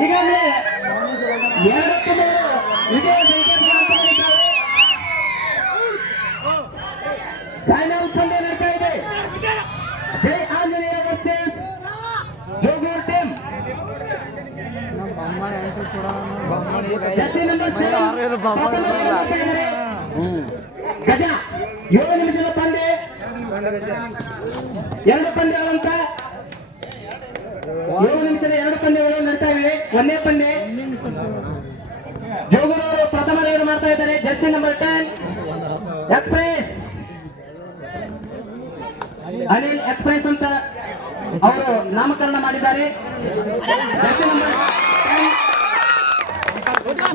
ಈಗಾಗಲೇ 2 ವಿಜಯ ಸಂಕೇತ ಫೈನಲ್ ಪಂದ್ಯ ನಡೀತಾ ಇದೆ. Jai Anjaneya versus Jogur team. Jersey number 7 ಗಜ 7 ನಿಮಿಷದ ಪಂದ್ಯ, 2 ಪಂದ್ಯಗಳಂತ 7 ನಿಮಿಷದ 2 ಪಂದ್ಯಗಳು ನಡೀತಾ ಇವೆ. 1ನೇ ಪಂದ್ಯ ಜೋಗೂರ್ ಅವರು ಪ್ರಥಮ ರೈಡ್ ಮಾಡ್ತಾ ಇದ್ದಾರೆ. Jersey number 10 express Anil express ಅಂತ ಅವರು ನಾಮಕರಣ ಮಾಡಿದ್ದಾರೆ. ಜರ್ಸಿ ನಂಬರ್ 10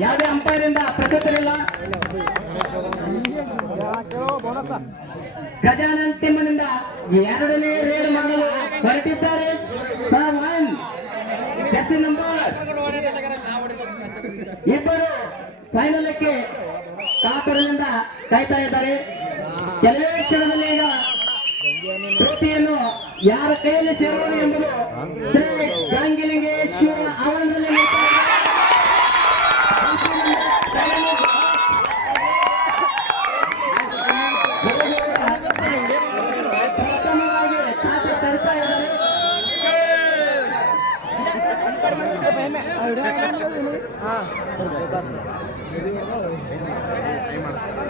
ಯಾವುದೇ ಅಂಪೈರ್ ಇಂದ ಪ್ರಚೋದನೆಯಿಲ್ಲ. ಗಜಾನನ್ ಟೀಮ್ನಿಂದ 2ನೇ ರೇಡ್ ಮಾಡಲು ಹೊರಟಿದ್ದಾರೆ. ಜರ್ಸಿ ನಂಬರ್ 2 ಫೈನಲ್ಗೆ ಕಾತರದಿಂದ ಕಾಯ್ತಾ ಇದ್ದಾರೆ. ಕೆಲವೇ ಕ್ಷಣದಲ್ಲಿ ಈಗ ಟ್ರೋಫಿಯನ್ನು ಯಾರ ಕೈಯಲ್ಲಿ ಸೇರುವುದು ಎಂಬುದು ಗಾಂಗಿಲಿಂಗೇಶ್ವರ ಆವರಣದಲ್ಲಿ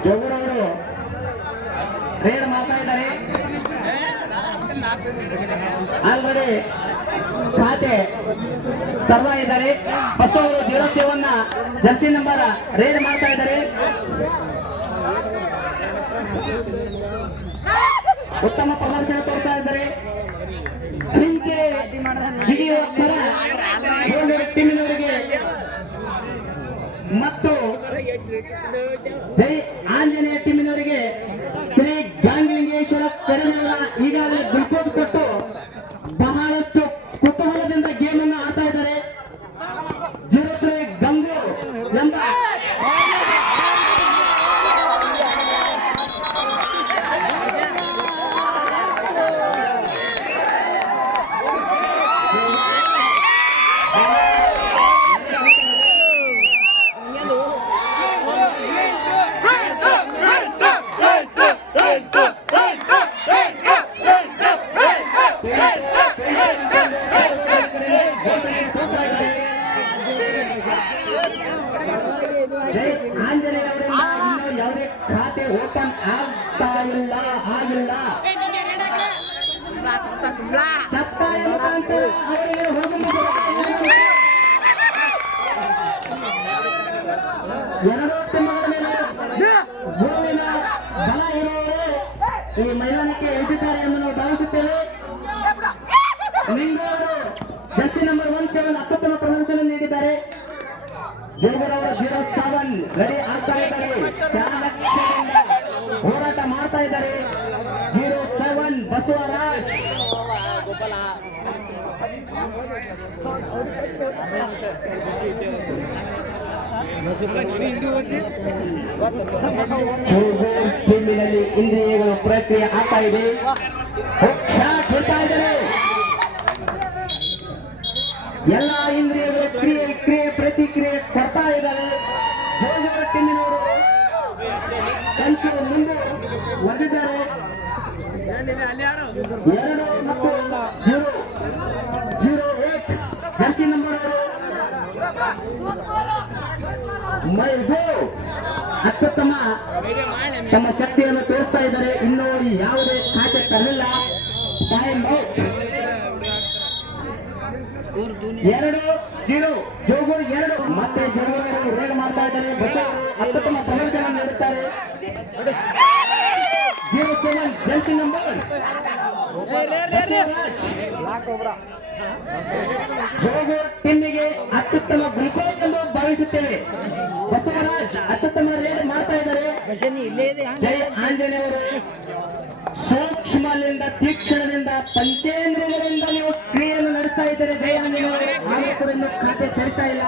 ಜೋಗೂರ್ ಅವರು ರೇಡ್ ಮಾಡ್ತಾ ಇದ್ದಾರೆ. ಆಲ್ರೆಡಿ ಖಾತೆ ತರ್ತಾ ಇದ್ದಾರೆ. ಬಸ್ಸು ಅವರು 07 ಜರ್ಸಿ ನಂಬರ್ ರೇಡ್ ಮಾಡ್ತಾ ಇದ್ದಾರೆ. ಉತ್ತಮ ಪ್ರದರ್ಶನ ತೋರಿಸ್ತಾ ಇದ್ದಾರೆ. ಜಿಂಕೆ ಜಿಗಿಯುವ ಟೀಮಿನವರಿಗೆ ಮತ್ತು ಜೈ ಆಂಜನೇಯ ಟೀಮಿನವರಿಗೆ ಶ್ರೀ ಗಾಂಗಿಲಿಂಗೇಶ್ವರ ಕಡಿಮೆಯವರ ಈಗಾಗಲೇ ಗ್ಲುಕೋಸ್ ಕೊಟ್ಟು ಬಹಳಷ್ಟು ಕುತೂಹಲದಿಂದ ಗೇಮ್ ಅನ್ನು ಆಡ್ತಾ ಇದ್ದಾರೆ. 03 ಗಂಗು ಎಂಬ ಜೈ ಆಂಜನೇಯ ಅವರಿಂದ ಇನ್ನೂ ಯಾವುದೇ ಖಾತೆ ಓಪನ್ ಆಗಿಲ್ಲ. ಚಪ್ಪಾಳೆ ಮುಖಾಂತರ ಅವರಿಗೆ ಎರಡು ತಿಂಗಳ ಮೇಲೆ ಗೋವಿನ ಬಲ ಇರುವವರು ಈ ಮೈದಾನಕ್ಕೆ ಇಳಿದಿದ್ದಾರೆ ಎಂದು ನಾವು ಭಾವಿಸುತ್ತೇವೆ. ನಿಂಗವರು ಜರ್ಸಿ ನಂಬರ್ 17 ಅತ್ಯುತ್ತಮ ಪ್ರದರ್ಶನ ನೀಡಿದ್ದಾರೆ. ಜೋಗೂರ್ ಅವರು 07 ರೆಡಿ ಆಗ್ತಾ ಇದ್ದಾರೆ. ಚಾಣಕ್ಷದಿಂದ ಹೋರಾಟ ಮಾಡ್ತಾ ಇದ್ದಾರೆ. 07 ಬಸವರಾಜ್ ಜೋಗೂರ್ ಟೀಮಿನಲ್ಲಿ ಇಂದ್ರಿಯಗಳು ಪ್ರಕ್ರಿಯೆ ಆಗ್ತಾ ಇದೆ. ಹೇಳ್ತಾ ಇದ್ದಾರೆ. ಎಲ್ಲ ಇಂದ್ರಿಯಗಳು ಕ್ರಿಯೆ ಪ್ರತಿಕ್ರಿಯೆ ಕೊಡ್ತಾ ಇದ್ದಾರೆ. ಜೋಗೂರ್ ಟೀಮಿನವರು ಕಂಚು ಮುಂದೆ ಹೊಂದಿದ್ದಾರೆ. 2 ಮತ್ತು 08 ಜರ್ಸಿ ನಂಬರ್ ಅತ್ಯುತ್ತಮ ತಮ್ಮ ಶಕ್ತಿಯನ್ನು ತೋರಿಸ್ತಾ ಇದ್ದಾರೆ. ಇನ್ನೂ ಯಾವುದೇ ಖಾತೆ ತರಲಿಲ್ಲ. Time out. 2-0 ಜೋಗೂರ್ 2 ಮತ್ತೆ ಜೋಗೂರ್ ಅವರು ರೇಡ್ ಮಾಡ್ತಾ ಇದ್ದಾರೆ. ಬಸವರು ಅತ್ಯುತ್ತಮ ಪ್ರದರ್ಶನ ನೀಡುತ್ತಾರೆ. 07 ಜರ್ಸಿ ನಂಬರ್ ಜೋಗೂರ್ ಟೀಮಿಗೆ ಅತ್ಯುತ್ತಮ ಗ್ಲುಕೋಸ್ ಎಂದು ಭಾವಿಸುತ್ತೇವೆ. ಬಸವರಾಜ್ ಅತ್ಯುತ್ತಮ ರೇಡ್ ಮಾಡ್ತಾ ಇದ್ದಾರೆ. ಜೈ ಆಂಜನೇಯವರು ಸೂಕ್ಷ್ಮದಿಂದ ತೀಕ್ಷಣದಿಂದ ಪಂಚೇಂದ್ರಿಯಗಳಿಂದ ನೀವು ಕ್ರಿಯೆಯನ್ನು ನಡೆಸ್ತಾ ಇದ್ದಾರೆ. ಜೈ ಆಂಜನೇಯವರು ಆಮೇಲೆ ಕೂಡ ಇನ್ನು ಖಾತೆ ಸೇರ್ತಾ ಇಲ್ಲ.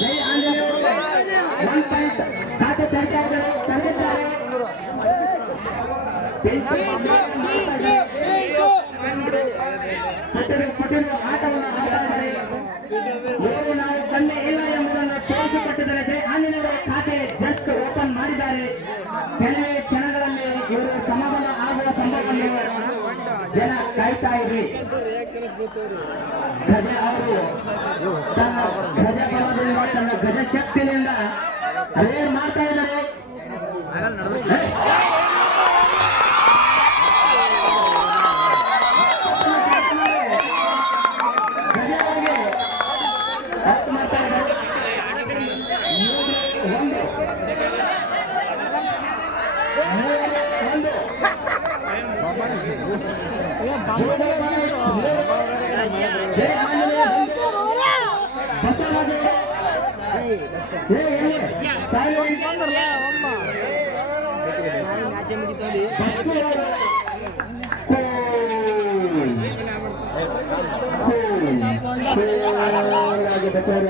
ಜೈ ಆಂಜನೇಯವರು 1 ಖಾತೆ ತೆರಿತಾ ಇದ್ದಾರೆ, ತೆರೆದಿದ್ದಾರೆ. ಆಟವನ್ನು ಆಡ್ತಾ ಇದ್ದಾರೆ. ಇವರು ನಾವು ಕಣ್ಣೆ ಇಲ್ಲ ಎಂಬುದನ್ನು ತೋರಿಸಿಕೊಟ್ಟಿದ್ದಾರೆ. ಜೈ ಆಂಜನೇಯರ ಖಾತೆ ಜಸ್ಟ್ ಓಪನ್ ಮಾಡಿದ್ದಾರೆ. ಕೆಲವೇ ಕ್ಷಣಗಳಲ್ಲಿ ಇವರು ಸಮಾಧಾನ ಆಗುವ ಸಂಭವವನ್ನು ಜನ ಕಾಯ್ತಾ ಇದ್ರಿ. ಗಜ ಅವರು ತನ್ನ ಗಜ ಬಲದಿಂದ ತನ್ನ ಗಜ ಶಕ್ತಿನಿಂದ ರೇರ್ ಮಾಡ್ತಾ ಇದ್ದಾರೆ.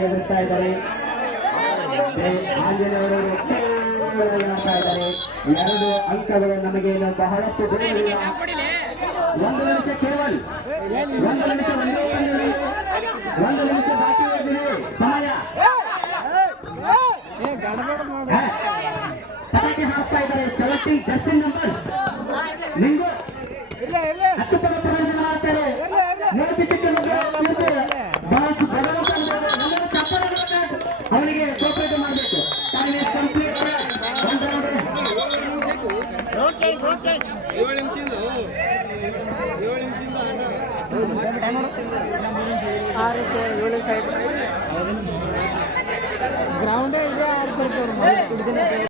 ಎದುರಿಸ್ತಾ ಇದ್ದಾರೆ. ಆಂಜನೇಯವರು ಮಾಡ್ತಾ ಇದ್ದಾರೆ. 2 ಅಂಕಗಳು ನಮಗೆ ಬಹಳಷ್ಟು ದೂರವಿಲ್ಲ. 1 ನಿಮಿಷ ಕೇವಲ 1 ನಿಮಿಷ ಬಾಕಿ ಇದ್ದೀವಿ. ಸಮಯ ಪಟಾಕಿ ಹಾರಿಸ್ತಾ ಇದ್ದಾರೆ. 17 ಜರ್ಸಿ ನಂಬರ್ ನಿಂಗು 10 ಪದ ಪ್ರದರ್ಶನ ಮಾಡ್ತಾರೆ. ಅವನಿಗೆ ಕೋಪರೇಟ್ ಮಾಡಬೇಕು. ಗ್ರೌಂಡೇ ಇದೆ.